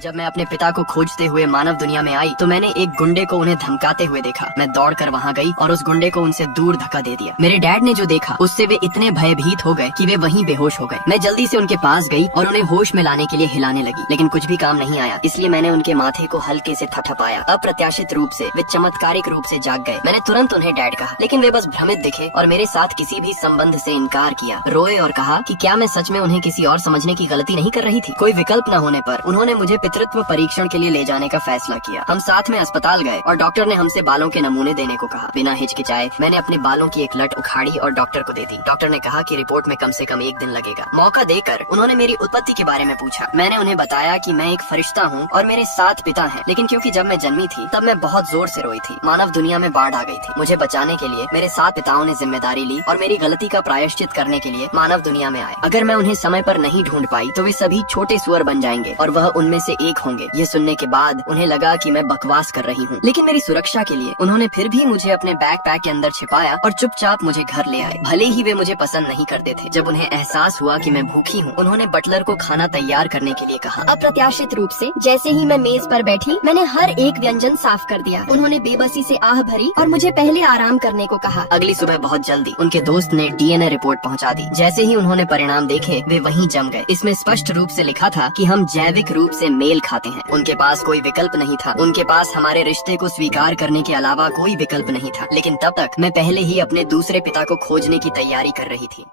जब मैं अपने पिता को खोजते हुए मानव दुनिया में आई तो मैंने एक गुंडे को उन्हें धमकाते हुए देखा। मैं दौड़कर वहाँ गई और उस गुंडे को उनसे दूर धक्का दे दिया। मेरे डैड ने जो देखा उससे वे इतने भयभीत हो गए कि वे वहीं बेहोश हो गए। मैं जल्दी से उनके पास गई और उन्हें होश में लाने के लिए हिलाने लगी, लेकिन कुछ भी काम नहीं आया। इसलिए मैंने उनके माथे को हल्के से थपथपाया। अप्रत्याशित रूप से वे चमत्कारिक रूप से जाग गए। मैंने तुरंत उन्हें डैड कहा, लेकिन वे बस भ्रमित दिखे और मेरे साथ किसी भी संबंध से इनकार किया। रोए और कहा कि क्या मैं सच में उन्हें किसी और समझने की गलती नहीं कर रही थी। कोई विकल्प न होने पर उन्होंने मुझे पितृत्व परीक्षण के लिए ले जाने का फैसला किया। हम साथ में अस्पताल गए और डॉक्टर ने हमसे बालों के नमूने देने को कहा। बिना हिचकिचाए मैंने अपने बालों की एक लट उखाड़ी और डॉक्टर को दे दी। डॉक्टर ने कहा कि रिपोर्ट में कम से कम 1 दिन लगेगा। मौका देकर उन्होंने मेरी उत्पत्ति के बारे में पूछा। मैंने उन्हें बताया कि मैं एक फरिश्ता हूँ और मेरे 7 पिता हैं, लेकिन क्योंकि जब मैं जन्मी थी तब मैं बहुत जोर से रोई थी। मानव दुनिया में बाढ़ आ गई थी। मुझे बचाने के लिए मेरे 7 पिताओं ने जिम्मेदारी ली और मेरी गलती का प्रायश्चित करने के लिए मानव दुनिया में आए। अगर मैं उन्हें समय पर नहीं ढूंढ पाई तो वे सभी छोटे सुअर बन जाएंगे और वह उनमें से एक होंगे। ये सुनने के बाद उन्हें लगा कि मैं बकवास कर रही हूँ, लेकिन मेरी सुरक्षा के लिए उन्होंने फिर भी मुझे अपने बैकपैक के अंदर छिपाया और चुपचाप मुझे घर ले आए। भले ही वे मुझे पसंद नहीं करते थे। जब उन्हें एहसास हुआ कि मैं भूखी हूँ, उन्होंने बटलर को खाना तैयार करने के लिए कहा। अप्रत्याशित रूप से जैसे ही मैं मेज पर बैठी, मैंने हर एक व्यंजन साफ कर दिया। उन्होंने बेबसी से आह भरी और मुझे पहले आराम करने को कहा। अगली सुबह बहुत जल्दी उनके दोस्त ने डीएनए रिपोर्ट पहुंचा दी। जैसे ही उन्होंने परिणाम देखे वे वहीं जम गए। इसमें स्पष्ट रूप से लिखा था कि हम जैविक रूप से मेल खाते हैं। उनके पास कोई विकल्प नहीं था। उनके पास हमारे रिश्ते को स्वीकार करने के अलावा कोई विकल्प नहीं था। लेकिन तब तक मैं पहले ही अपने दूसरे पिता को खोजने की तैयारी कर रही थी।